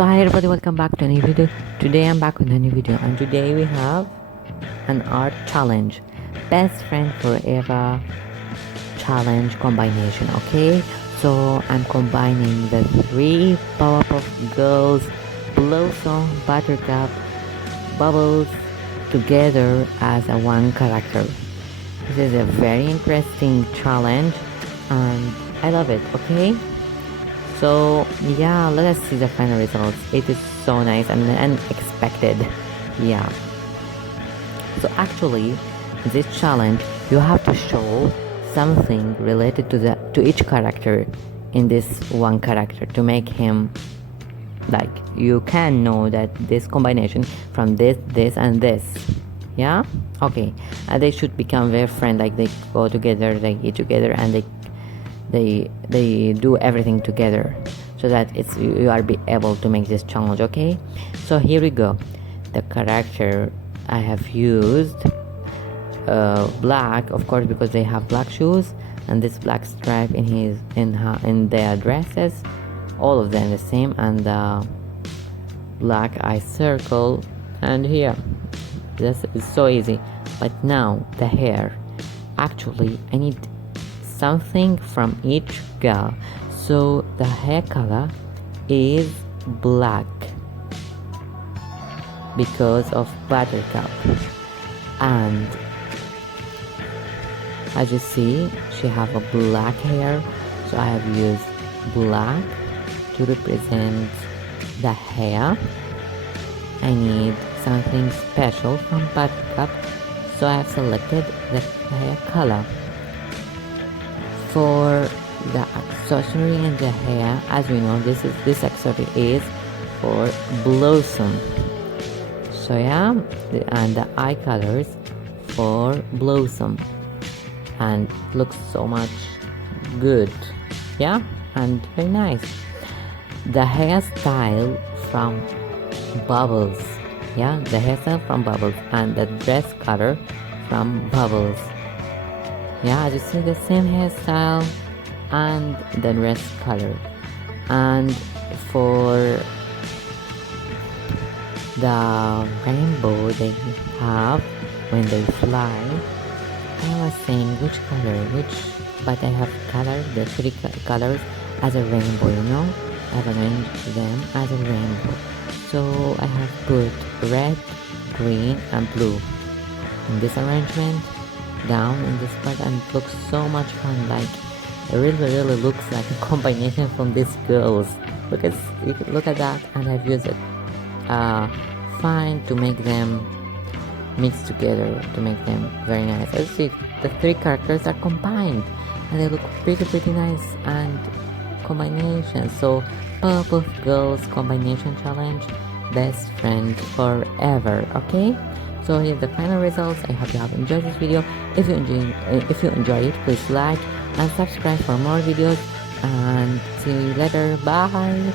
So hi everybody, welcome back to a new video. Today I'm back with a new video, and today we have an art challenge, best friend forever challenge combination. Okay, so I'm combining the three Powerpuff girls, Blossom, Buttercup, Bubbles together as a one character. This is a very interesting challenge and I love it. Okay, so yeah, let us see the final results. It is so nice and unexpected. Yeah, so actually this challenge you have to show something related to each character in this one character to make him, like, you can know that this combination from this and this. Yeah, okay, and they should become very friend, like they go together, they eat together, and they do everything together, so that you are be able to make this challenge. Okay, so here we go. The character I have used black, of course, because they have black shoes, and this black stripe in their dresses, all of them the same, and the black eye circle, and here this is so easy. But now the hair, actually I need something from each girl, so the hair color is black because of Buttercup, and as you see she have a black hair, so I have used black to represent the hair. I need something special from Buttercup, so I have selected the hair color. For the accessory and the hair, as we know, this accessory is for Blossom. So yeah, and the eye colors for Blossom, and looks so much good. Yeah, and very nice. The hairstyle from Bubbles. Yeah, the hairstyle from Bubbles, and the dress color from Bubbles. Yeah, as you see, the same hairstyle and the dress color. And for the rainbow they have when they fly, I was saying which color, but I have colored the three colors as a rainbow, you know. I have arranged them as a rainbow. So I have put red, green and blue in this arrangement down in this part, and it looks so much fun. Like, it really looks like a combination from these girls. Look at that, and I've used it fine to make them mix together, to make them very nice. As you see, the three characters are combined and they look pretty nice and combination. So Powerpuff Girls combination challenge, best friend forever. Okay, so here's the final results. I hope you have enjoyed this video. If you enjoy it, please like and subscribe for more videos, and see you later. Bye.